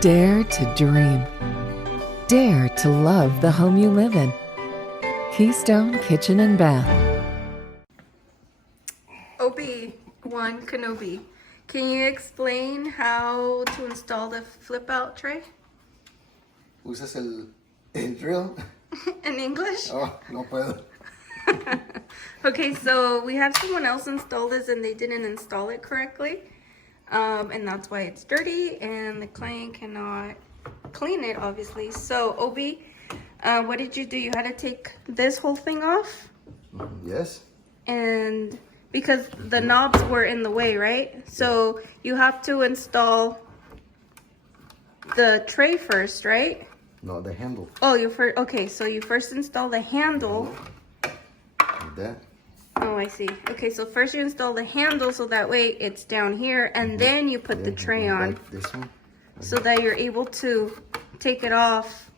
Dare to dream. Dare to love the home you live in. Keystone Kitchen and Bath. Obi-Wan Kenobi, can you explain how to install the flip out tray? ¿Usas el drill? In English? Oh, no puedo. Okay, so we had someone else install this and they didn't install it correctly. And that's why it's dirty and the client cannot clean it, obviously. So, Obi, what did you do? You had to take this whole thing off? Yes. And because the knobs were in the way, right? So you have to install the tray first, right? No, the handle. Oh, okay, so you first install the handle. Like that. Oh, I see. Okay, so first you install the handle so that way it's down here, and then you put the tray on, like this one. so that you're able to take it off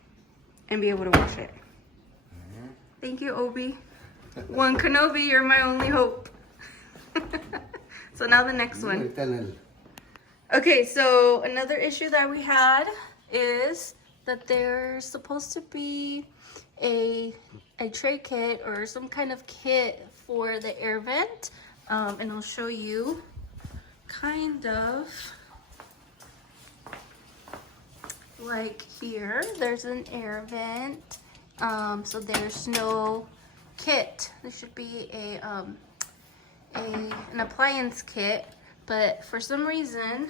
and be able to wash it. Thank you, Obi-Wan Kenobi, you're my only hope. So now the next one. Okay, so another issue that we had is that there's supposed to be a tray kit or some kind of kit for the air vent, and I'll show you kind of like here. There's an air vent, so there's no kit. There should be an appliance kit, but for some reason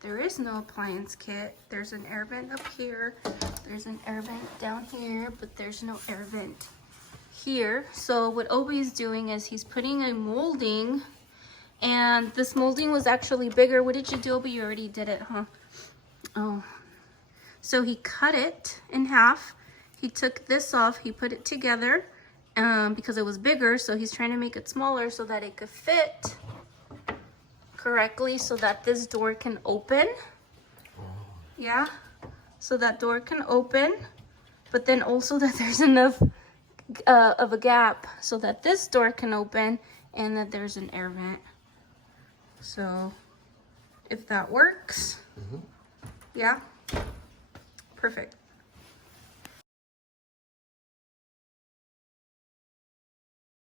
there is no appliance kit. There's an air vent up here, there's an air vent down here, but there's no air vent here. So what Obi is doing is he's putting a molding, and this molding was actually bigger. What did you do, Obi? You already did it, huh? Oh, so he cut it in half. He took this off, he put it together because it was bigger, so he's trying to make it smaller so that it could fit correctly, so that this door can open. Yeah, so that door can open, but then also that there's enough of a gap so that this door can open and that there's an air vent. So if that works, yeah, perfect.